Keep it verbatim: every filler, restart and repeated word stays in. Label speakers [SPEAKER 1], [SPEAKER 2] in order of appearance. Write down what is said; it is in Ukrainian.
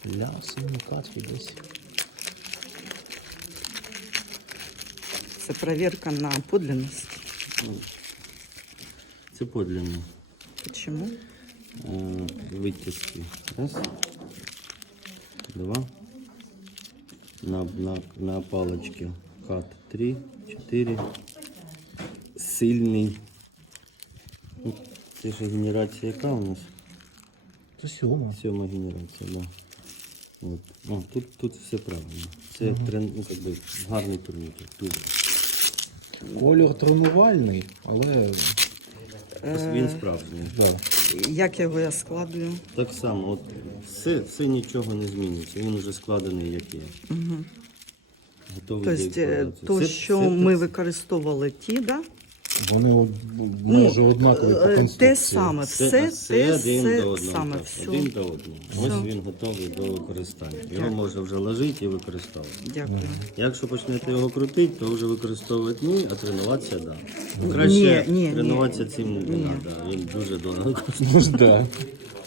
[SPEAKER 1] Ля, синікатки десь.
[SPEAKER 2] Це перевірка на подлинність.
[SPEAKER 3] Ну, це подлинно.
[SPEAKER 2] Чому?
[SPEAKER 3] Е, Витязки. Раз. Два. На, на, на палочке. Кат. Три. Чотири. Сильний. Ну, це ж генерація яка у нас?
[SPEAKER 1] Це сьома.
[SPEAKER 3] Сьома генерація, да. От. О, тут, тут все правильно. Це uh трен, ну, как би, гарний турнікет. Дуже.
[SPEAKER 1] Кольор тренувальний, але
[SPEAKER 3] Він справжній.
[SPEAKER 1] да.
[SPEAKER 2] Як його я складую?
[SPEAKER 3] Так само, от все, все нічого не змінюється. Він вже складений як є.
[SPEAKER 2] Угу.
[SPEAKER 3] Готовий
[SPEAKER 2] Тобто,
[SPEAKER 3] до
[SPEAKER 2] е,
[SPEAKER 3] експлуатації.
[SPEAKER 2] то,
[SPEAKER 3] Це-
[SPEAKER 2] що
[SPEAKER 3] це
[SPEAKER 2] ми
[SPEAKER 3] так-
[SPEAKER 2] використовували ті, да?
[SPEAKER 1] Вони от майже однакові по
[SPEAKER 2] е,
[SPEAKER 1] конструкції.
[SPEAKER 2] те саме,
[SPEAKER 3] Це,
[SPEAKER 2] все,
[SPEAKER 3] все
[SPEAKER 2] те,
[SPEAKER 3] один
[SPEAKER 2] все
[SPEAKER 3] до одного.
[SPEAKER 2] саме,
[SPEAKER 3] так,
[SPEAKER 2] все.
[SPEAKER 3] Один до одного.
[SPEAKER 2] Все.
[SPEAKER 3] Ось він готовий до використання. Його
[SPEAKER 2] Так.
[SPEAKER 3] можна вже ложити і використовувати.
[SPEAKER 2] Дякую.
[SPEAKER 3] Якщо почнете його крутити, то вже використовувати ні, а тренуватися так. Да. Краще
[SPEAKER 2] Ні, ні, ні.
[SPEAKER 3] тренуватися цим не
[SPEAKER 2] Ні.
[SPEAKER 3] треба. Він дуже дорого коштує.
[SPEAKER 1] Ну ж да.